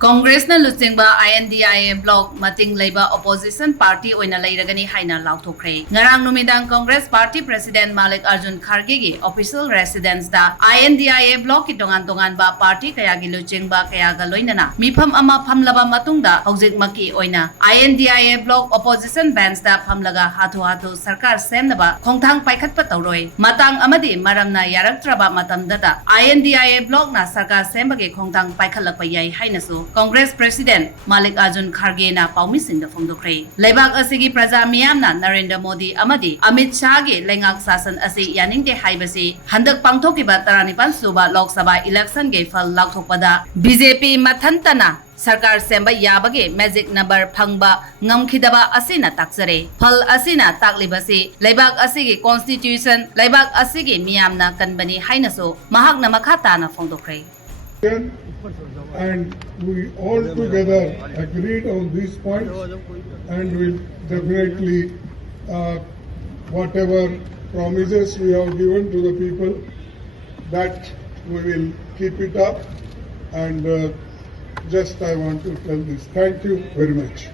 Congress na Luchingba I.N.D.I.A Bloc mating Leiba opposition party Oina Leiragani Haina Laothokhre. Ngarang numidang Congress Party President Kharge gi official residence da I.N.D.I.A Bloc ki tongan ba party kaya gi Luchingba kaya ga loinana mifam ama phamlaba matungda hojik maki oina I.N.D.I.A Bloc opposition bench da phamlaga hathu sarkar semnaba khongthang paikhatpa tawroi matang amadi maramna yaraktraba matamda da I.N.D.I.A Bloc na sarkar sembage khongthang paikhatlakpa yai hainasu Congress President Kharge na paumising da phongdokre. Leibak asigi praja miyamna Narendra Modi amadi Amit Shah gi lengak sasan asi yaningde haibasi handak pangthokiba 34 suba Lok Sabha election ge phal laothokpada BJP mathantana Sarkar semba yabage magic number phangba ngamkhidaba asina takjare phal asina taklibasi leibak asigi constitution leibak asigi miyamna kanbani hainaso mahakna makhata na phongdokre. And we all together agreed on these points and will definitely whatever promises we have given to the people, that we will keep it up. And just I want to tell this. Thank you very much.